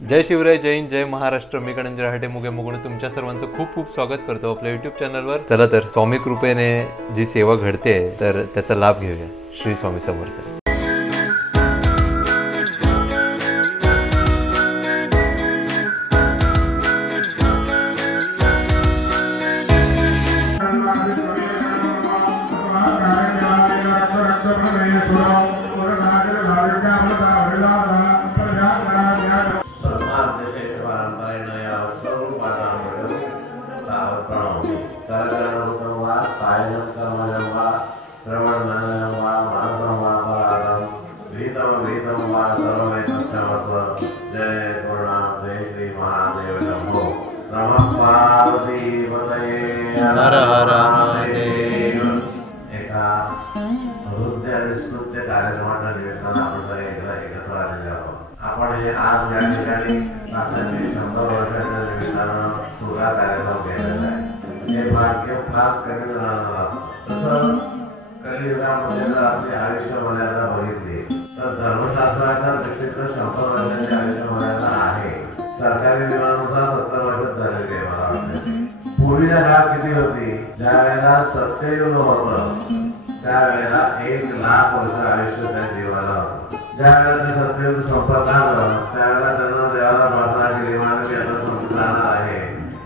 जय शिवराय, जय हिंद, जय महाराष्ट्र. मी गणेश रहाटे मुगे मुगुण तुमच्या सर्वांचं खूप खूप स्वागत करतो आपल्या यूट्यूब चॅनलवर. चला तर स्वामी कृपेने जी सेवा घडते तर त्याचा लाभ घेऊया. श्री स्वामी समर्थ. हर हर महादेव. एका नृत्य आणि स्तुत्य कार्यक्रमाच्या निमित्तानं आपण एकत्र आलेले आहोत. आपण हे आज या ठिकाणी आपल्या 100 वर्षाच्या निमित्तानं तुला कार्यक्रम केलेला आहे. हे भाग्य फार कमी जणांना असतं. तसं कलियुगामध्ये जर आपली आयुष्य मर्यादा बघितली तर धर्मशास्त्राच्या दृष्टीनं 100 वर्षाची आयुष्य मर्यादा आहे. सरकारी नियमानुसार 70 वर्षात झालेली आहे. मला वाटतं पूर्वीच्या काळात किती होती, ज्या वेळेला सत्ययुग होतं त्यावेळेला 1 लाख वर्ष आयुष्य त्या जीवाला होतं. ज्या वेळेला ते सत्ययुग संपत आलं त्यावेळेला त्यांना देवाला प्रार्थना केली, मला मी आता संपत राहणार आहे,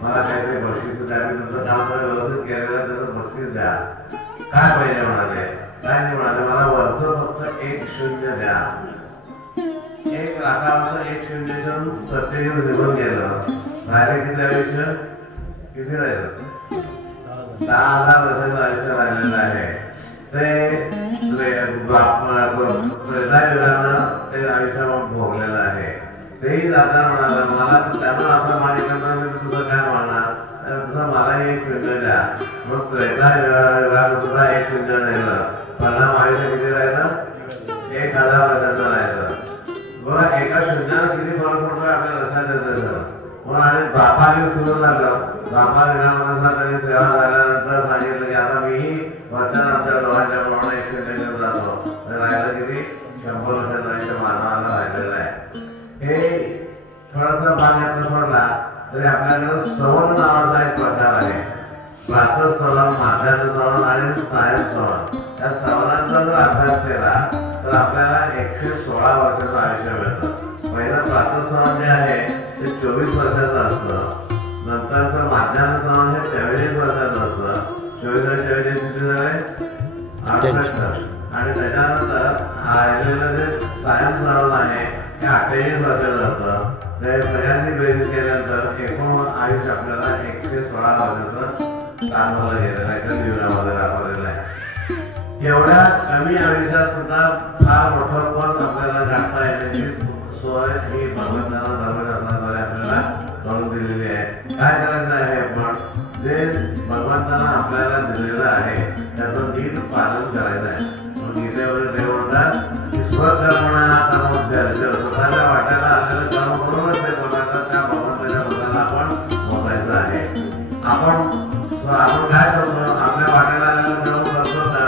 मला काहीतरी बक्षीस द्या, मी तुमचं काम व्यवस्थित केलेलं त्याचं बक्षीस द्या. काय पाहिजे म्हणाले, काय नाही म्हणाले, मला वर्ष फक्त 1 शून्य द्या. 1 लाखावर 1 शून्य देऊन सत्ययुग निघून गेलं. राहिले किती आयुष्य, किती राहिलं, 10,000 वर्षाचं आयुष्य राहिलेलं आहे. ते ते आयुष्य भोगलेलं आहे. तेही जाताना म्हणाला, मला त्यांना असं मागे करणार मी तुझं काय म्हणणार, तुझं मलाही 1 शून्य द्या. मग तुझा 1 शून्य राहिलं, परिणाम आयुष्य किती राहिलं, 1,000 वर्षाचं राहिलं. बघा एका शून्याला किती फरक पडतो आपल्या लक्षात येतं. मग आणि बापाने सुरू झालं. बापा विधानानुसार त्यांनी सेवा झाल्यानंतर सांगितलं की आता मीही वर्षानंतर लोहांच्या प्रमाणे 1 शून्य जातो. राहिलं किती, 100 वर्षाचं आयुष्य मानवाला राहिलेलं आहे. हे थोडासा भाग यातनं सोडला तरी आपल्याकडं सवन नावाचा एक प्रकार आहे. प्रातः सवन, माध्यान्ह सवन आणि सायं सवन. या सवनांचा जर अभ्यास केला तर आपल्याला 116 वर्षाचं आयुष्य मिळतं. पहिलं प्रातः सवन जे आहे ते 24 वर्षाचं असतं. नंतरचं माध्यान्ह सवन हे 43 वर्षाचं असतं. 24 आणि 43 किती झाले, 68. आणि त्याच्यानंतर राहिलेलं जे सायं सवन आहे हे 28 वर्षाचं असतं. ते सगळ्यांनी बेरीज केल्यानंतर एकूण आयुष्य आपल्याला 116 वर्षाचं चांगलं गेलेलं आहे. कलियुगामध्ये दाखवलेलं आहे. एवढ्या कमी आयुष्यात सुद्धा फार मोठं पद आपल्याला गाठता येण्याची सोय ही भगवंतांना धर्मशास्त्राद्वारे आपल्याला करून दिलेली आहे. काय करायचं आहे, आपण जे भगवंतांना आपल्याला दिलेलं आहे त्याचं नीट पालन करायचं आहे. मग गीतेमध्ये देव म्हणतात की स्वकर्मणा कर्मोद्यर्ज, स्वतःच्या वाट्याला आलेलं कर्म करूनच ते स्वतःच्या त्या भगवंताच्या पदाला आपण मोजायचं आहे. आपण काय करतो, आपल्या वाट्याला आलेलं कर्म करतो का,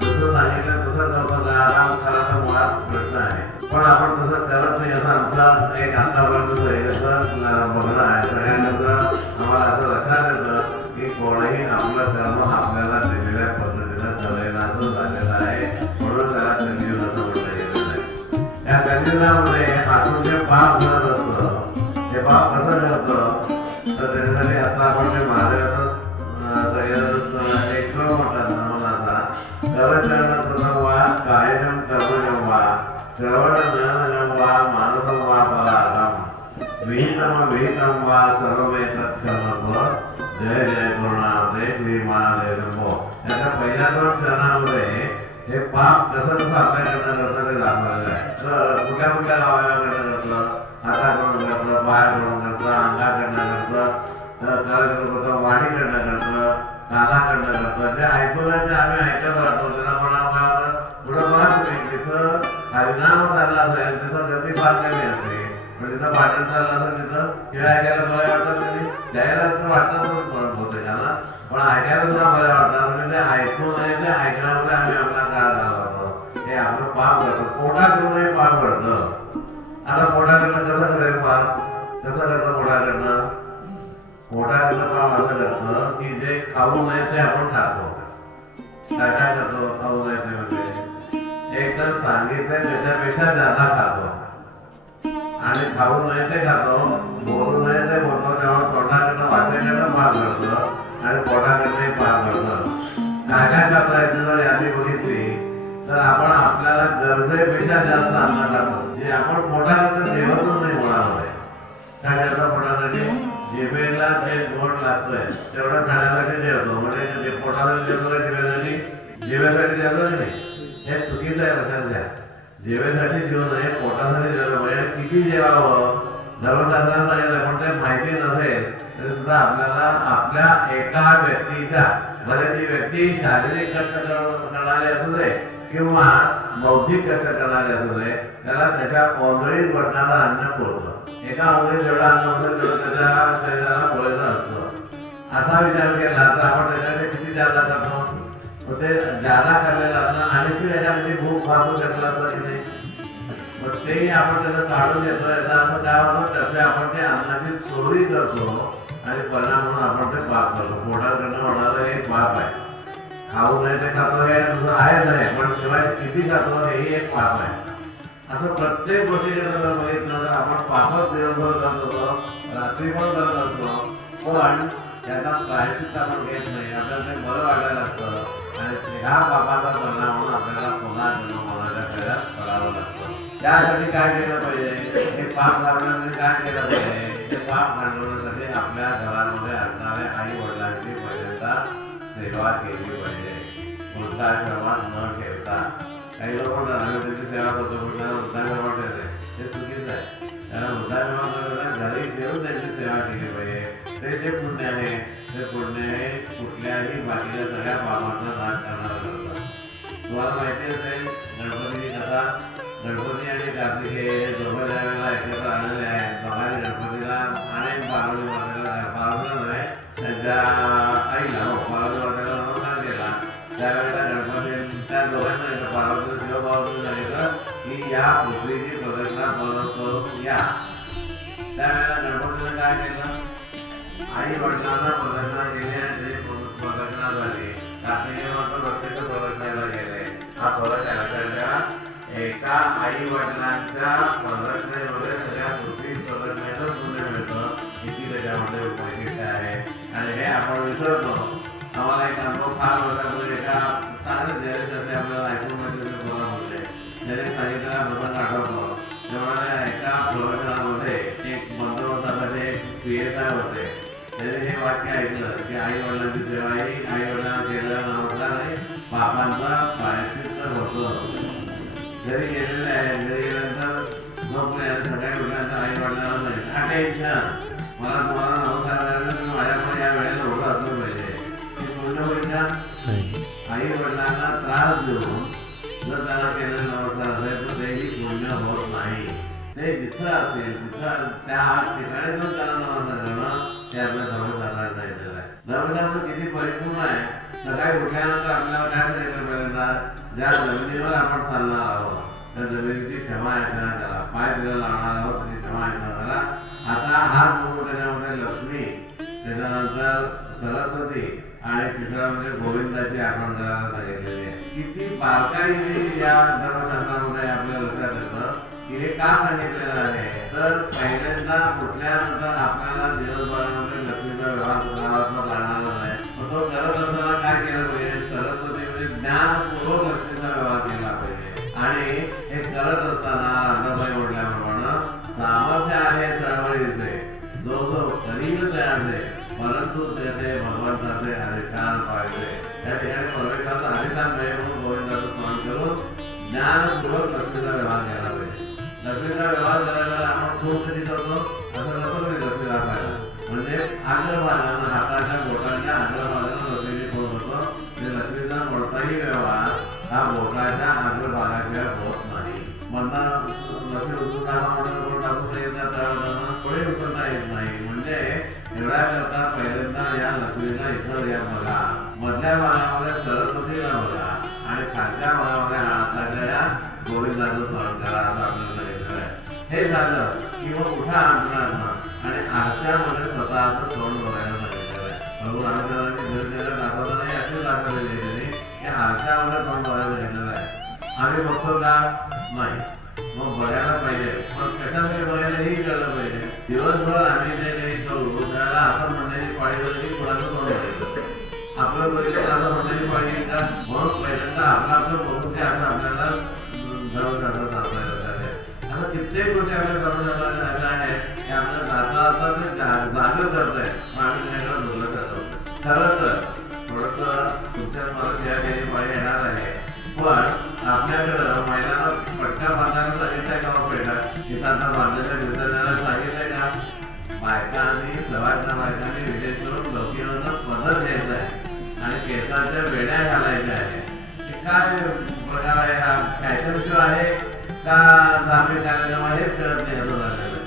जसं सांगितलं तसं करतो का, आराम करायचा मुळात प्रश्न आहे. पण आपण तसं करत नाही असं आमचा एक आतापर्यंत बघणं आहे. सगळ्यानंतर आम्हाला असं लक्षात येतं की कोणीही आपलं कर्म आपल्याला दिलेल्या पद्धतीनं कलेनाचं झालेलं आहे. म्हणून त्याला कलियुग असं म्हटलं गेलेलं आहे. या कलियुगामध्ये आपण जे पाप करत असतो ते पाप कसं करतो तर त्याच्यासाठी आता आपण जे महादेवाचं एक श्लोक म्हणतात नमनाचा, करचरण प्रथम वा कायजम कर्मजम वा श्रवण ज्ञानजम वा मानसम वा परागम विहितम वा सर्वमेतत्क्षमस्व. जय जय करुणावते श्री महादेव नमो. याच्या पहिल्या 2 चरणामध्ये हे पाप कसं कसं आपल्याकडनं करतं ते दाखवलेलं आहे. तर कुठल्या कुठल्या अवयवाकडनं करतं, हाताकडून करतं, पायाकडून करतं, अंगाकडनं करतं, वाढीकडनं करतं, कानाकडनं करतं. जे ऐकून ते आम्ही ऐकत राहतो त्याला पण पुढं पाहत नाही. तिथं हरिनाम चालला असेल तिथं गती फार कमी असते, पण तिथं पाठण चाललं असेल तिथं हे ऐकायला बरं वाटतं. त्यांनी द्यायला तर वाटतं पण होतं त्यांना, पण ऐकायला सुद्धा बरं वाटतं. म्हणजे ते ऐकू नये ते ऐकण्यामध्ये आम्ही आपला काळ घालवतो. हे आपलं पाप करतो, पोटाकडूनही पाप करतं. आता पोटाकडनं कसं करेल पाप, कसं करतं पोटाकडनं? पोटाकडनं पाप असं करतं की जे खाऊ नये ते आपण खातो. काय काय करतो खाऊ नये ते? म्हणजे एक तर सांगितलंय त्याच्यापेक्षा जादा खातो आणि खाऊ नये ते खातो, बोलू नये ते बोलतो. तेव्हा पोटाकडनं वाटेकडनं पाप करतो आणि पोटाकडनंही पाप करतो. काय काय करतो याची जर यादी बघितली तर आपण आपल्याला गरजेपेक्षा जास्त अन्न खातो, जे आपण पोटाकडनं जेवतच नाही मुळामध्ये. काय करतो पोटासाठी? जिभेला जे गोड लागतंय तेवढं खाण्यासाठी जेवतो. म्हणजे पोटासाठी जेवतो का जिभेसाठी? जिभेसाठी जेवतो नाही, हे चुकीचं आहे. लक्षात घ्या, जिभेसाठी जेवण आहे, पोटासाठी जेवण म्हणजे किती जेवावं धर्मशास्त्रानं सांगितलं. पण ते माहिती नसेल तरी सुद्धा आपल्याला आपल्या एका व्यक्तीच्या, भले ती व्यक्ती शारीरिक कष्ट करणारी असू दे किंवा बौद्धिक कष्ट करणारे असू दे, त्याला त्याच्या ओंजळीत बसणारं अन्न पुरतं. एका ओंजळीत जेवढं अन्न होतं तेवढं त्याच्या शरीराला पुरेसं असतं. असा विचार केला तर आपण त्याच्याकडे किती जादा करतो? ते जादा करलेलं अन्न आणि त्याच्यामध्ये भूक भागू शकला असतं की नाही? मग तेही आपण त्याचं काढून घेतो. याचा अर्थ काय होतं? त्याचे आपण ते अन्नाची चोरी करतो आणि परिणाम म्हणून आपण ते पाप करतो. पोटाकडनं होणारं हे पाप आहे. खाऊ नये ते खातो हे तुझं आहे नाही, पण शिवाय किती खातो हेही एक पाप आहे. असं प्रत्येक गोष्टीकडे जर बघितलं तर आपण पापच दिवसभर करत होतो, रात्री पण करत असतो, पण त्यांना प्रायश्चित्त आपण घेत नाही. आपल्याला ते बरं वाटायला लागतं आणि ह्या पापाचा परिणाम म्हणून आपल्याला पुन्हा जन्म होणाऱ्या खेळात पडावं लागतं. त्यासाठी काय केलं पाहिजे? हे पाप काढण्यासाठी काय केलं पाहिजे? हे पाप काढण्यासाठी आपल्या घरामध्ये असणाऱ्या आई वडिलांची पहिल्यांदा सेवा केली पाहिजे, वृद्धाश्रमात न ठेवता. काही लोक म्हणतात आम्ही त्याची सेवा करतो, वृद्धाश्रमात ठेवते, हे चुकीचं आहे. त्याला वृद्धाश्रमात घरी ठेवून त्यांची सेवा केली पाहिजे. ते जे पुण्य आहे ते पुण्य कुठल्याही बाकीच्या सगळ्या पापांचा नाश करणारं करतात. तुम्हाला माहिती असेल गणपतीची कथा. गणपती आणि कार्तिकेय दोघं त्यावेळेला एकत्र आलेले आहेत. दोघांनी गणपतीला आणि पार्वती मातेला, पार्वतीला नव्हे त्यांच्या आईला, पार्वती मातेला नमस्कार केला. त्यावेळेला गणपती त्या दोघांना पार्वती शिवपार्वतीने सांगितलं की या पृथ्वीची प्रदक्षिणा करून या. त्यावेळेला गणपतीने काय केलं? आई वडिलांना प्रदक्षिणा केली आणि त्याची प्रदक्षिणा झाली. कार्तिकेय मात्र प्रत्येक प्रदक्षिणेला गेले. हा फरक आहे. एका आई वडिलांच्या प्रदक्षिणेमध्ये सगळ्या पृथ्वी प्रदक्षिणेचं पुण्य मिळतं, किती त्याच्यामध्ये वैशिष्ट्य आहे. आणि हे आपण विसरतो. आम्हाला एक अनुभव फार वर्षापूर्वी एका साधं जयंती आपल्याला ऐकून मिळते बोला म्हणते त्याने सांगितलेला प्रसंग आठवतो. तेव्हा एका प्रवचनामध्ये एक बंदोबस्तामध्ये एक PSI होते. त्याने हे वाक्य ऐकलं की आई वडिलांची सेवा ही आई वडिलांना केलेला नमस्कार पापांचा प्रायश्चित्त होतं. घरी गेलेले आहे, घरी गेल्यानंतर झोपले आणि सकाळी उठल्यानंतर आई वडिलांना नाही हा टेन्शन, मला तुम्हाला नमस्कार करायला तुम्ही माझ्याकडे या वेळेला होतं असलं पाहिजे. हे पूर्ण होईल का? आई वडिलांना त्रास देऊन जर त्यांना केलेला नमस्कार असेल तर तेही पूर्ण होत नाही. ते जिथं असेल तिथं त्या ठिकाणी जर त्यांना नमस्कार करणं ते आपल्या धर्मशास्त्रात सांगितलेलं आहे. धर्मशास्त्र किती परिपूर्ण आहे. सकाळी उठल्यानंतर आपल्याला काय सांगितलं? पहिल्यांदा ज्या जमिनीवर आपण चालणार आहोत त्या जमिनीची क्षमा याचना करा. पाय तिला लावणार आहोत त्याची क्षमा याचना करा. आता हात बघून त्याच्यामध्ये लक्ष्मी, त्याच्यानंतर सरस्वती आणि तिसऱ्यामध्ये गोविंदाची आठवण करायला सांगितलेली आहे. किती बारकाईने या धर्मशास्त्रामध्ये आपल्या लक्षात येतं की हे का सांगितलेलं आहे. तर पहिल्यांदा उठल्यानंतर आपल्याला दिवसभरामध्ये लक्ष्मीचा व्यवहार करावा लागणार नाही. तो करत असताना काय केलं पाहिजे? सरस्वती म्हणजे ज्ञानपूर्वक लक्ष्मीचा व्यवहार केला पाहिजे. आणि हे करत असताना राधाबाई म्हटल्याप्रमाणे सामर्थ्य आहे चळवळीचे, जो जो करील त्याचे परंतु त्याचे भगवंताचे अधिकार पाहिजे. या ठिकाणी परमेश्वराचा अधिकार नाही म्हणून गोविंदाचं स्मरण करून ज्ञानपूर्वक लक्ष्मीचा व्यवहार केला पाहिजे. लक्ष्मीचा व्यवहार करायला आपण खूप कधी करतो असं नको मी लक्ष्मी दाखवायला. म्हणजे अग्रभागानं हाताच्या बोटाच्या अग्रभागानं लक्ष्मीची कोण होतो. ते लक्ष्मीचा कोणताही व्यवहार हा बोटाच्या अग्रभागाशिवाय होत नाही. म्हणणं लक्ष्मी उचलता म्हणून टाकून येतात पुढे उचलता येत नाही. म्हणजे एवढ्या करता पहिल्यांदा या लक्ष्मीला इथं या बघा, मधल्या भागामध्ये सरस्वतीला बघा आणि खालच्या भागामध्ये हाताच्या या गोविंदाचं स्मरण करा असं आपल्याला सांगितलेलं आहे. हे झालं की मग उठा अंतरातनं आणि आरशामध्ये स्वतःचं तोंड बघायला सांगितलेलं आहे. प्रभू रामचंद्रांनी धीरतेला दाखवताना अशी दाखवलेली आहे की आरशामध्ये तोंड बघायला सांगितलेलं आहे. आम्ही बघतो का? नाही. मग बघायला पाहिजे, पण कशासाठी बघायला हेही कळलं पाहिजे. दिवसभर आम्ही जे काही करू त्याला असं म्हणण्याची पाळी होती की कोणाचं तोंड बघायचं, आपलं बघितलं असं म्हणण्याची पाळी येईल का? म्हणून पहिल्यांदा आपलं बघून ते असं आपल्याला जवळ जातात आपल्याला आता कित्येक गोष्टी आपल्या समाजाला झाल्या आहे की आपल्या आता ते जागे करत आहे, मग आम्ही त्याच्याकडे दुर्लक्ष करतो. खरं तर थोडंसं तुमच्या मला त्या काही पाळी येणार आहे, पण आपल्याकडं महिलांना पट्टा बांधायला सांगितलंय का? पेटा तिथं आता बांधलेल्या दिवसाला सांगितलंय का? बायकांनी सवाटच्या बायकांनी विजय करून डोक्यावरनं पदर घ्यायचा आहे आणि केसाच्या वेड्या घालायच्या आहे. काय प्रकार आहे हा? फॅशन शो आहे का धार्मिक कार्यक्रम आहे हेच कळत नाही असं झालेलं आहे.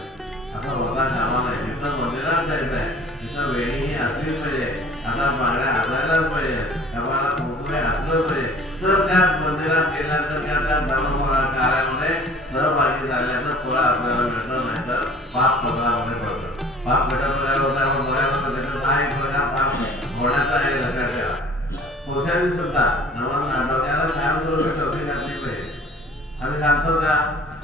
असं होता कामा नाही. तिथं मंदिरात जायचं आहे, तिथं वेळीही असलीच पाहिजे, आता बांगड्या असायलाच पाहिजे, तेव्हा कुंकुमे असलं पाहिजे, तर त्या मंदिरात गेल्यानंतर त्या धर्म कार्यामध्ये सहभागी झाल्याचं फळ आपल्याला मिळतं, नाही तर पाप पत्रामध्ये पडतं. पाप कशा प्रकारे होता आपण बघायला पाहिजे. हा एक प्रकार पाप होण्याचा आहे, लक्षात ठेवा. पुरुषांनी सुद्धा डोक्याला छान स्वरूपी टोपी घातली पाहिजे. आम्ही घालतो का?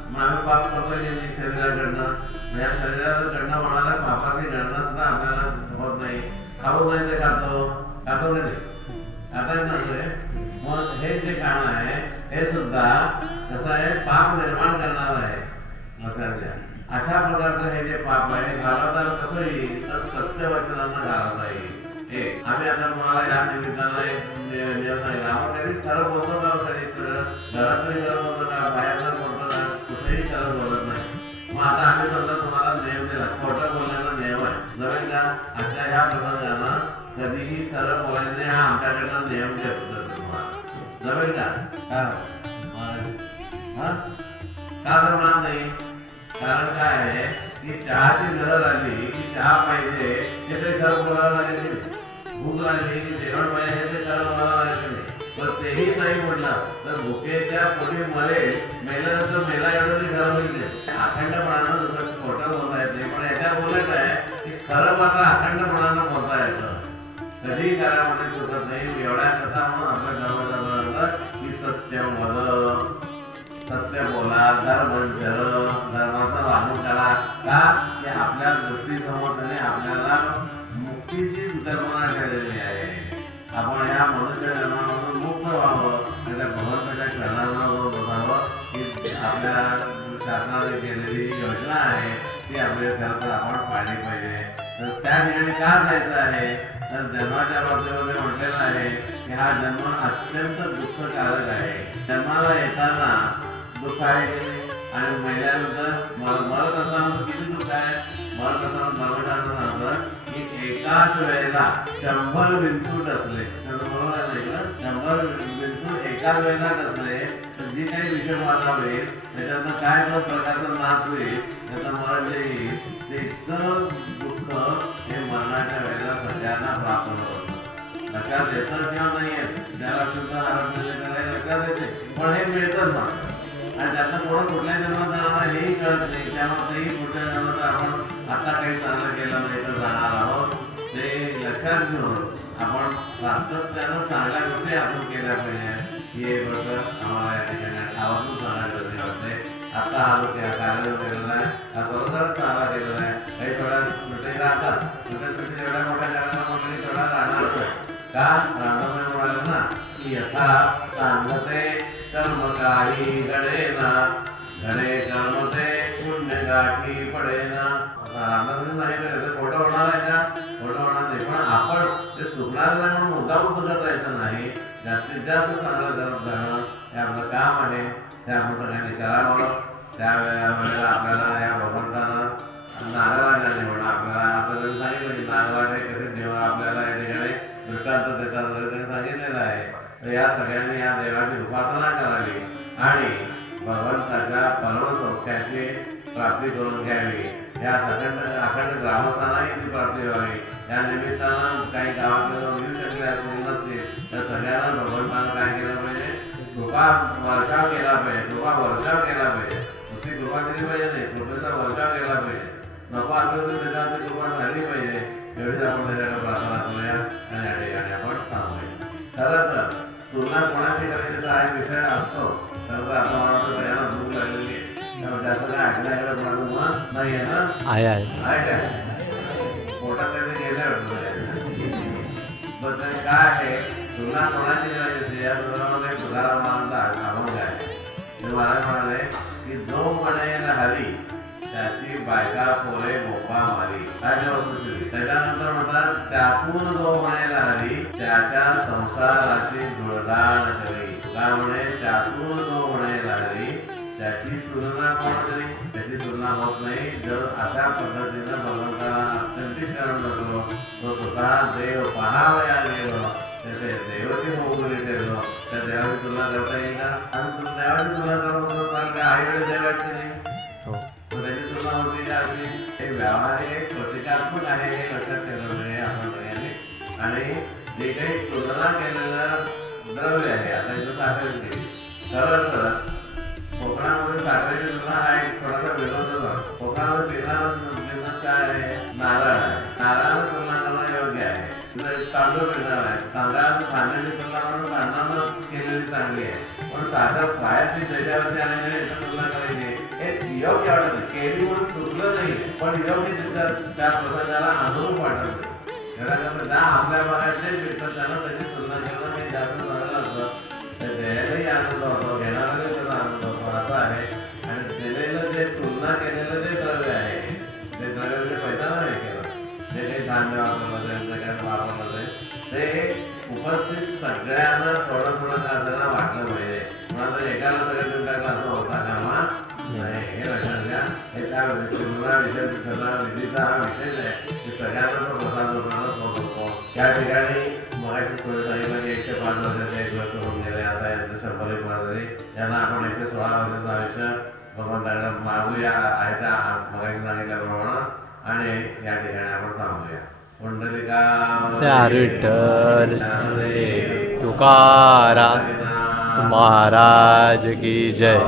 मग आम्ही पाप करतो शरीराकडनं. या शरीराकडनं होणाऱ्या पापाची गणना सुद्धा आपल्याला होत नाही. खाऊ नाही ते खातो का नाही? आता नसते. मग हे जे खाणं आहे हे सुद्धा कसं आहे, पाप निर्माण करणार आहे. लक्षात घ्या. अशा प्रकारचं हे जे पाप आहे घालवता कसं येईल तर सत्यवचनांना घालवता येईल. आम्ही आता तुम्हाला या निमित्तानं एक नियम नाही, आपण कधी खरं बोलतो का? कधी घरात तरी खरं बोलतो का? बाहेर जर बोलतो का? कुठेही खरं बोलत नाही. मग आता आम्ही समजा तुम्हाला नियम दिला, खोटं बोलण्याचा नियम आहे, जमेल का? आजच्या ह्या प्रसंगानं कधीही खरं बोलायचं नाही, हा आमच्याकडनं नियम घेतो तुम्हाला, जमेल का? का जमणार नाही? कारण काय आहे की चहाची गरज आली की चहा पाहिजे हे तरी खरं बोलावं लागेल की नाही? भूक लागली की जेवण पाहिजे हे ते खरं बोलावं लागेल की नाही? तर तेही नाही म्हटलं तर भुकेच्या पोटी मरेल, मेल्यानंतर मेला एवढं तरी खरं होईल. अखंडपणानं जसं खोटं बोलता येत नाही, पण याच्या बोलत आहे की खरं मात्र अखंडपणानं बोलता येतं. कधीही घरामध्ये चुकत नाही. एवढ्या कथा म्हणून आपल्या धर्माचं की सत्य वद, सत्य बोला, धर्मचर, धर्माचं वाहन करा. का? की आपल्या दृष्टीसमोर आपल्याला मुक्तीची कल्पना ठेवलेली आहे. आपण ह्या मनुष्य जन्मामधून मुक्त व्हावं आणि त्या भगवंताच्या शरणाला बसावं ही आपल्या शासनाने केलेली योजना आहे, ती आपल्या खरं तर आपण पाळली पाहिजे. तर त्या ठिकाणी का जायचं आहे तर जन्माच्या बाबतीमध्ये म्हटलेलं आहे की हा जन्म अत्यंत दुःखकारक आहे. जन्माला येताना दुःख आहे आणि महिन्यानंतर मरत असताना किती दुःख आहे? मरत असताना धर्मशास्त्र सांगतं की एकाच वेळेला 100 विंचूट असले, बरोबर आहे ना? 100 विंचूट एकाच वेळेला टसले तर जी काही विषबाधा होईल त्याच्यातनं काय दोन प्रकारचा नाश होईल, त्याचं मरण जे येईल ते इतकं दुःख हे मरणाच्या वेळेला सगळ्यांना प्राप्त होतं. लक्षात येतं किंवा नाही येत, ज्याला शुद्ध आरोग्य लक्षात येते, पण हे मिळतंच मात्र. आणि त्यातनं पुढं कुठल्या जन्मात जाणार आहे हेही कळत नाही. त्यामुळे पुढच्या जन्मात आपण आता काही चांगलं केलं नाही तर जाणार आहोत, ते लक्षात घेऊन आपण सातत्यानं चांगल्या गोष्टी आपण केल्या पाहिजे. ही एक गोष्ट आम्हाला या ठिकाणी आवर्जून सांगायला गरजेचे वाटते. आता हा लोक कार्य केलेला आहे, हा बरोबरच चांगला केलेला आहे. काही थोड्या सुटे राहतात, सुटे एवढ्या मोठ्या कार्यक्रमामध्ये थोडा राहणार का? रामराम म्हणाले ना की यथा सांगते कर्म काही घडेना, घडे कर्म ते पुण्य गाठी पडेना. रामदासांनी सांगितलं त्याचं खोटं होणार आहे का? खोटं होणार नाही, पण आपण ते चुकणार नाही म्हणून मुद्दाम सुद्धा जायचं नाही. जास्तीत जास्त चांगलं करत जाणं हे आपलं काम आहे, ते आपण सगळ्यांनी करावं. त्यावेळेला आपल्याला या भगवंतानं नागराजाने म्हणून आपल्याला आपल्याला सांगितलं की नागराज कसे जेव्हा आपल्याला या ठिकाणी दृष्टांत देतात वगैरे त्यांनी सांगितलेलं आहे. तर या सगळ्यांनी या देवाची उपासना करावी आणि भगवंताच्या परमसौख्याची प्राप्ती करून घ्यावी. या अखंड ग्रामस्थांनाही ती प्राप्ती व्हावी. या निमित्तानं काही गावातले लोक येऊ शकले असतील नसतील तर सगळ्यांना भगवंतानं काय केलं पाहिजे? कृपा वर्षाव केला पाहिजे, कृपा वर्षाव केला पाहिजे. नुसती कृपा दिली पाहिजे नाही, कृपेचा वर्षाव केला पाहिजे. नको असलं तर त्याच्यावरती कृपा झाली पाहिजे. एवढीच आपण त्याच्याकडे प्रार्थना करूया आणि या ठिकाणी आपण थांबूया. खरं तर तुलना कोणाची करायची हा एक विषय असतो. खरं तर आता मला वाटतं सगळ्यांना भूक लागलेली आहे, त्यामुळे त्याचं काय ऐकण्याकडे कोणाचं मन नाही आहे ना. आहे काय पोटात त्यांनी गेलं पण ते काय आहे, तुलना कोणाची करायची या तुलनामध्ये तुकारामांचा अभंग आहे. ते महाराज म्हणाले की जो म्हणेल हरी त्याची बायका पोरे बोपा मारी. त्याच्यानंतर म्हणतात त्यातून जो म्हणेल हरी त्याच्या संसाराची जुळदाण करी. का म्हणे त्यातून जो म्हणेल हरी त्याची तुलना कोण करी, त्याची तुलना होत नाही. जर अशा पद्धतीनं भगवंताला अत्यंतिकरण करतो, तो स्वतः देव पहावया गेलो, त्याचे देवाची मोगरी ठेवलो, त्या देवाची तुलना करता येईल का? आणि देवाची तुलना करतो आई वडील देवाची नाही, त्याची तुलना होती का? हे व्यावहारिक प्रतिकात्मक आहे हे लक्षात ठेवलं पाहिजे आपण सगळ्यांनी. आणि जे काही तुलना केलेलं द्रव्य आहे, आता इथं साखर केली, खरं तर कोकणामध्ये साखरेची तुलना हा एक थोडासा विरोधच आहे. कोकणामध्ये बिझनेस काय आहे, नारळ आहे. नारळानं तुलना करणं योग्य आहे. तांदूळ मिळणार आहे, तांदळानं धान्याची तुलना करून तांदळानं केलेली चांगली आहे. पण साखर बाहेरची त्याच्यावरती आणायची याची तुलना करायची हे योग्य वाटत नाही. केली म्हणून चुकलं नाही, पण योग्य तिथं त्या प्रसंगाला अनुरूप वाटत नाही. ज्या आपल्या भागातले मिळतात त्यांना त्याची तुलना करणं हे जास्त चांगलं असतं. द्यायलाही आनंद होतो, घेणाराही त्याचा आनंद होतो असं आहे. आणि दिलेलं जे तुलना केलेलं जे द्रव्य आहे, ते द्रव्य म्हणजे पैसा नाही केलं, जे काही धान्य वापरलं जाईल, जे काही वापरलं जाईल, ते उपस्थित सगळ्यांना थोडं थोडं त्यांना वाटलं पाहिजे. म्हणून एकाला सगळं देऊन टाकलं असं होता कामा नाही. हे लक्षात घ्या. हे त्या तुलना विषय विधीचा हा विषय आहे की सगळ्यांना तो प्रसाद होताना होतो. त्या ठिकाणी मगाशी थोडं सांगितलं की 105 वर्षाचे 1 वर्ष होऊन गेले, आता यांचं 100 झाले. यांना आपण 116 वर्षाचं आयुष्य भगवंताकडे मागूया आहे त्या मगाशी सांगितल्याप्रमाणे आणि या ठिकाणी आपण थांबूया. पुंडलिका विठ्ठल तुकाराम महाराज की जय.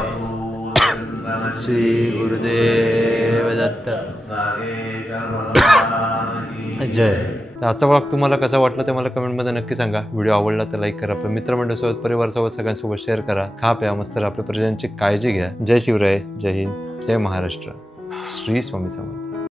श्री गुरुदेव दत्त जय. तर आजचा ब्लॉग तुम्हाला कसा वाटला ते मला कमेंटमध्ये नक्की सांगा. व्हिडिओ आवडला तर लाईक करा, आपल्या मित्रमंडळासोबत परिवारासोबत सगळ्यांसोबत शेअर करा. खा प्या मस्त, आपल्या प्रजांची काळजी घ्या. जय शिवराय, जय हिंद, जय महाराष्ट्र. श्री स्वामी समर्थ.